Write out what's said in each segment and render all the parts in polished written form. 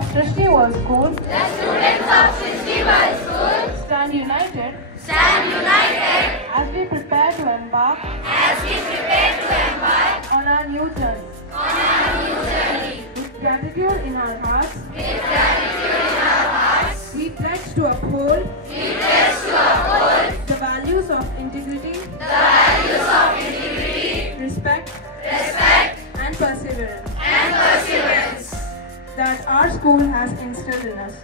of Srishti World School, the students of Srishti World School, stand united as we prepare to embark on our new journey. With gratitude in our hearts, we pledge to uphold the values of integrity, respect, and perseverance that our school has instilled in us.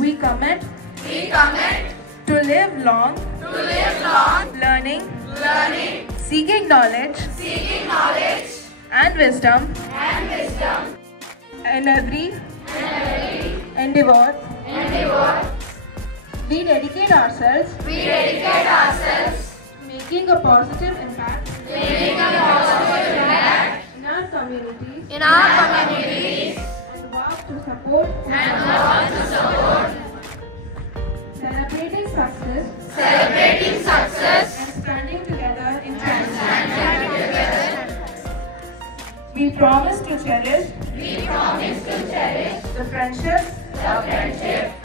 We commit to live long, learning, seeking knowledge, and wisdom, in every endeavor. We dedicate ourselves making a positive impact in our communities, and work to support celebrating success and standing together in champions. We promise to cherish the friendships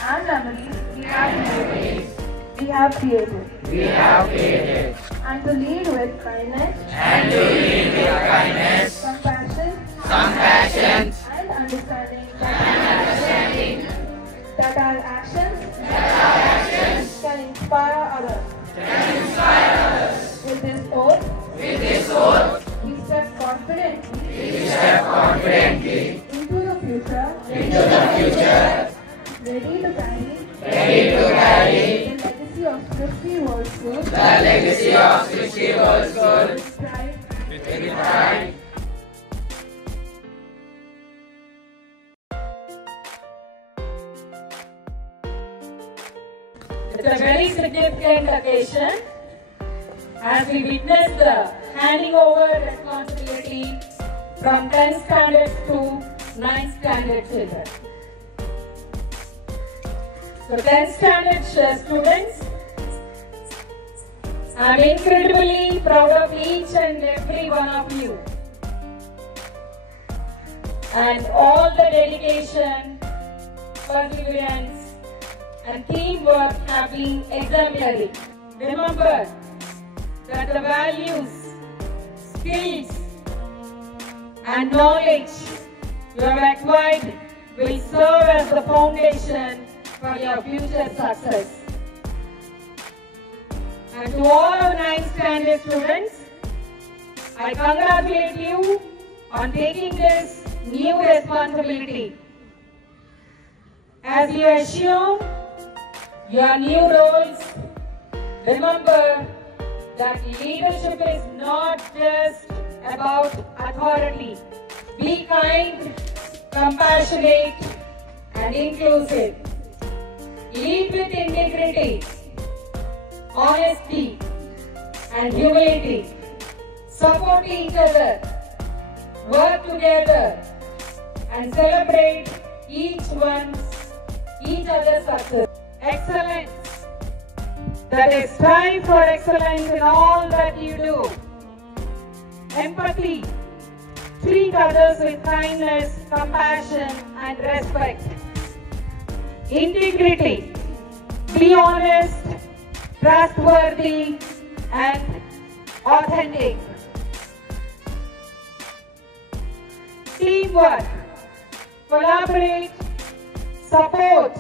and memories we have created. And to lead with kindness, compassion, and understanding, that our actions can inspire others. With this oath, we step confidently into the future, ready to carry the legacy of Srishti World School, with pride. It's a very significant occasion as we witness the handing over responsibility from 10th standards to 9th standard children. So 10th standard students, I'm incredibly proud of each and every one of you and all the dedication, perseverance, and teamwork have been exemplary. Remember that the values, skills, and knowledge you have acquired will serve as the foundation for your future success. And to all our 9th standard students, I congratulate you on taking this new responsibility. As you assume your new roles, remember that leadership is not just about authority. Be kind, compassionate, and inclusive. Lead with integrity, honesty, and humility. Support each other, work together, and celebrate each other's success. Excellence. That is, strive for excellence in all that you do. Empathy. Treat others with kindness, compassion, and respect. Integrity. Be honest, trustworthy, and authentic. Teamwork. Collaborate, support,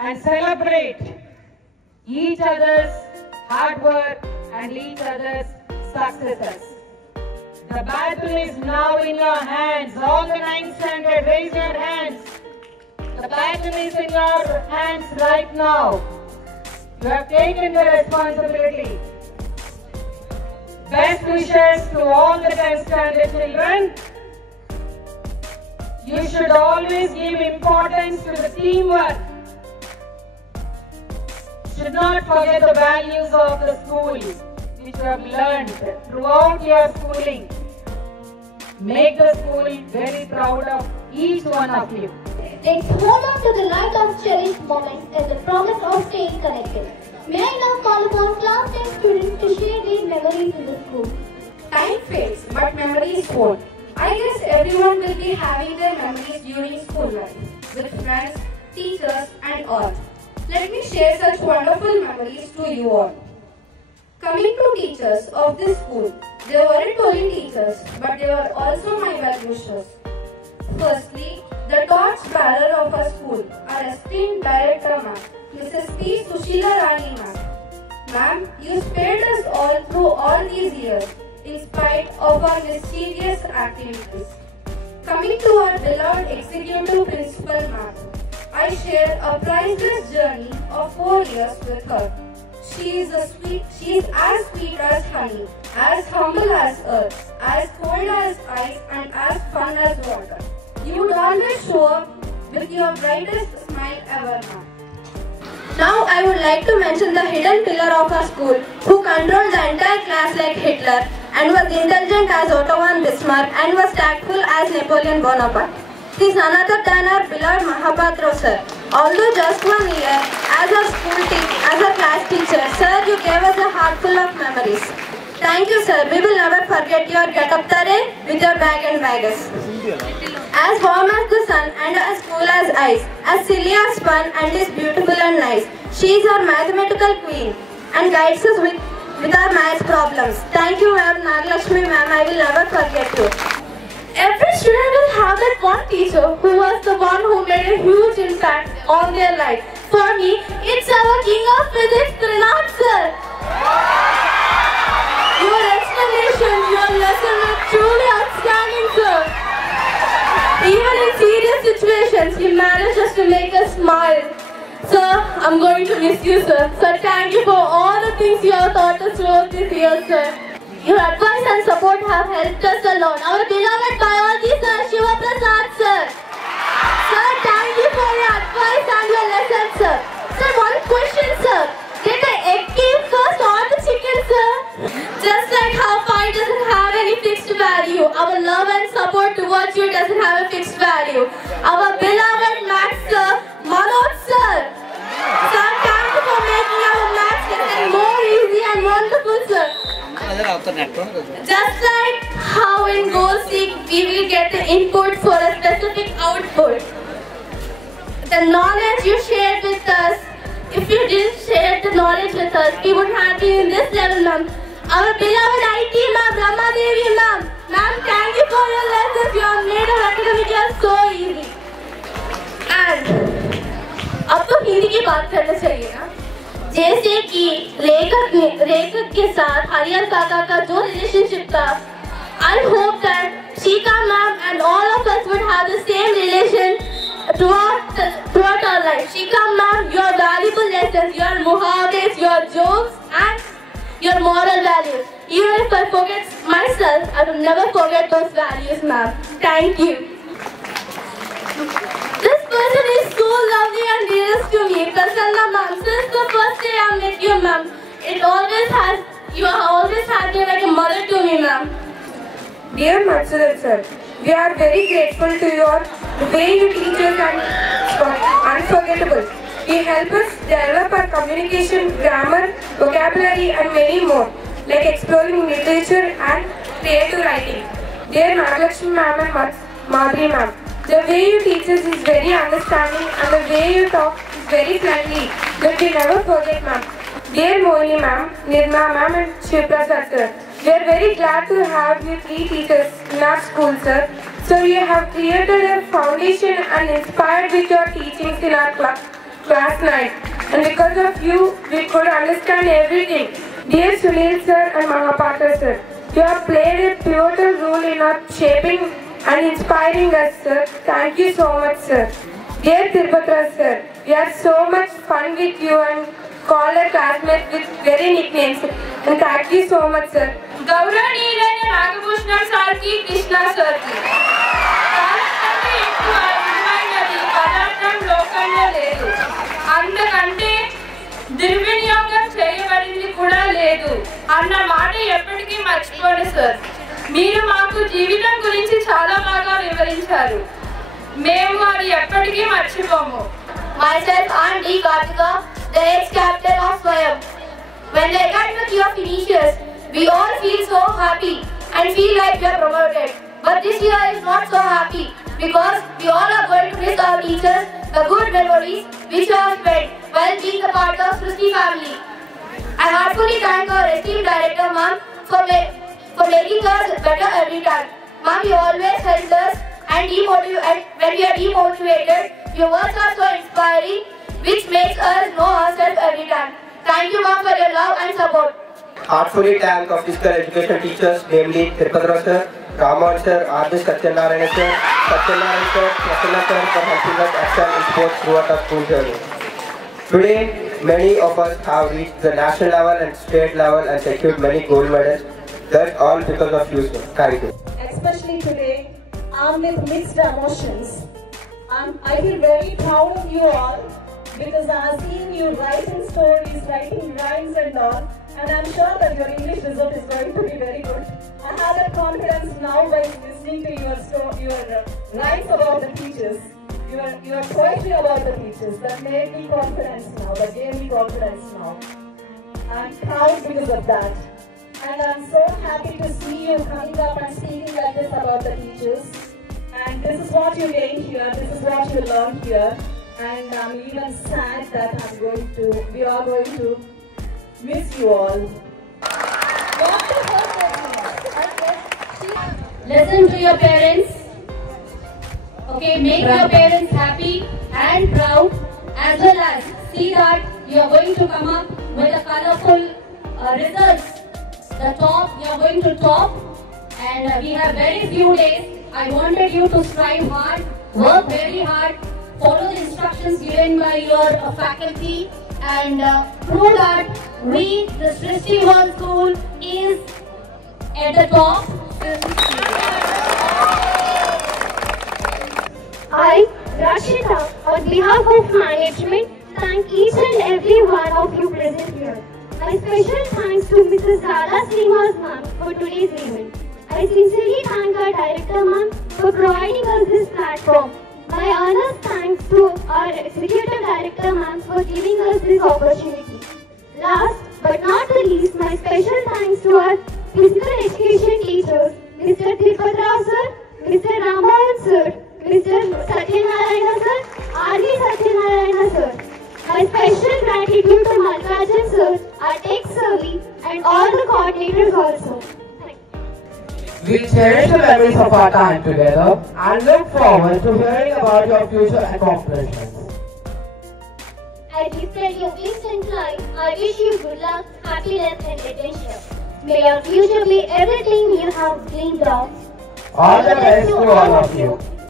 and celebrate each other's hard work and each other's successes. The battle is now in your hands. All the 9th standard, raise your hands. The battle is in your hands right now. You have taken the responsibility. Best wishes to all the 10th standard children. You should always give importance to the teamwork. Should not forget the values of the school which you have learned throughout your schooling. Make the school very proud of each one of you. Let's hold on to the light of cherished moments and the promise of staying connected. May I now call upon class 10 students to share their memories in the school. Time fades, but memories won't. I guess everyone will be having their memories during school life with friends, teachers and all. Let me share such wonderful memories to you all. Coming to teachers of this school, they weren't only teachers, but they were also my well-wishers. Firstly, the torch-bearer of our school, our esteemed director ma'am, Mrs. P. Sushila Rani ma'am. Ma'am, you spared us all through all these years, in spite of our mischievous activities. Coming to our beloved executive principal ma'am, I share a priceless journey of 4 years with her. She is as sweet as honey, as humble as earth, as cold as ice and as fun as water. You would always show up with your brightest smile ever, ma'am. Now I would like to mention the hidden pillar of our school who controlled the entire class like Hitler and was intelligent as Otto von Bismarck and was tactful as Napoleon Bonaparte. He is none other than our beloved Mahapatra sir. Although just 1 year as a class teacher, sir, you gave us a heart full of memories. Thank you, sir. We will never forget your get up tare with your bag and baggage. As warm as the sun and as cool as ice, as silly as fun and is beautiful and nice. She is our mathematical queen and guides us with our maths problems. Thank you, ma'am. Nagalakshmi ma'am, I will never forget you. Every student will have that one teacher who was the one who made a huge impact on their life. For me, it's our king of physics, Trinad sir. Your explanation, your lesson were truly outstanding, sir. Even in serious situations, he manages to make us smile. Sir, I'm going to miss you, sir. Sir, thank you for all the things you have taught us throughout this year, sir. Your advice and support have helped us a lot. Our beloved biology sir, Shiva Prasad sir. Sir, thank you for your advice and your lessons, sir. Sir, one question, sir. Did the egg came first or the chicken, sir? Just like how pi doesn't have any fixed value, our love and support towards you doesn't have a fixed value. Our beloved maths sir, Manoj sir. Sir, thank you for making our maths lesson more easy and wonderful, sir. Just like how in goal seek we will get the input for a specific output. The knowledge you shared with us, if you didn't share the knowledge with us, we wouldn't have been in this level, ma'am. Our beloved IT ma'am, Brahma Devi ma'am. Ma'am, thank you for your lessons. You have made our academic year so easy. And अब तो हिंदी की बात करना चाहिए ना, जैसे कि लेखक के साथ हरियल काका का जो रिलेशनशिप था, I hope that Shika ma'am and all of us would have the same relation throughout our life. Shika ma'am, your valuable lessons, your muhabbats, your jokes and your moral values. Even if I forget myself, I will never forget those values, ma'am. Thank you. This person is so lovely and dearest to me, Prasanna ma'am. Since the first day I met you, ma'am, you have always had been like a mother to me, ma'am. Dear Matsudan sir, we are very grateful to the way you teach us and unforgettable. You help us develop our communication, grammar, vocabulary and many more, like exploring literature and creative writing. Dear Nagalakshmi ma'am and Madhuri ma'am, the way you teach us is very understanding and the way you talk is very friendly that we never forget, ma'am. Dear Mohini ma'am, Nirma ma'am and Shivrasad sir, we are very glad to have you three teachers in our school, sir. So you have created a foundation and inspired with your teachings in our class night. And because of you, we could understand everything. Dear Sunil sir and Mahapatra sir, you have played a pivotal role in our shaping and inspiring us, sir. Thank you so much, sir. Dear Tirupatra sir, we had so much fun with you and called our classmates with very nicknames. And thank you so much, sir. గౌరవనీయులైన నాగభూషణం సార్కి, కృష్ణ సార్కి. కాలంకంటే ఎక్కువ విలువైనది పదార్థం లోకంలో లేదు. అంతకంటే దుర్వినియోగం చేయబడింది కూడా లేదు అన్న మాట ఎప్పటికీ మర్చిపోండి సార్. మీరు మాకు జీవితం గురించి చాలా బాగా వివరించారు. మేము అది ఎప్పటికీ మర్చిపోము. Myself and D. Kartika, the ex-captain of Swayam. When the academic year finishes, we all feel so happy and feel like we are promoted. But this year is not so because we all are going to miss our teachers, the good memories which are spent while being a part of Srishti family. I heartfully thank our esteemed director, ma'am, for making us better every time. Ma'am, you always helped us and when we are demotivated, your words are so inspiring, which makes us know ourselves every time. Thank you, ma'am, for your love and support. Heartfully thank our physical education teachers, namely Tirupati sir, Raman sir, R.J. Satyanarayana sir, Prasanna sir for helping us excel in sports throughout our school journey. Today, many of us have reached the national level and state level and secured many gold medals. That's all because of you, sir. Thank you. Especially today, I'm with mixed emotions. I feel very proud of you all because I've seen you writing stories, writing rhymes and all, and I'm sure that your English result is going to be very good. I have that confidence now by listening to your rhymes about the teachers, your poetry about the teachers. That made me confidence now, that gave me confidence now. I'm proud because of that. And I'm so happy to see you coming up and speaking like this about the teachers. And this is what you gain here, this is what you learn here. And I'm even sad that we are going to miss you all. Listen to your parents. Okay, make your parents happy and proud, as well as see that you are going to come up with a colorful results. The top, you are going to top, and we have very few days. I wanted you to strive hard, work very hard, follow the instructions given by your faculty, and prove that we, the Srishti World School, is at the top. I, Rashida, on behalf of management, thank each and every one of you present here. My special thanks to Mrs. Radha Srinivas ma'am for today's event. I sincerely thank our director ma'am for providing us this platform. My earnest thanks to our executive director ma'am for giving us this opportunity. Last but not the least, my special thanks to our physical education teachers, Mr. Tirupati Rao sir, Mr. Ramayan sir, Mr. Satyanarayana sir, R.V. Satyanarayana sir. My special gratitude to Malkajan sir, our tech survey, and all the coordinators also. We cherish the memories of our time together and look forward to hearing about your future accomplishments. As you said your wings and fly, I wish you good luck, happiness and adventure. May your future be everything you have dreamed of. All the best to all of you.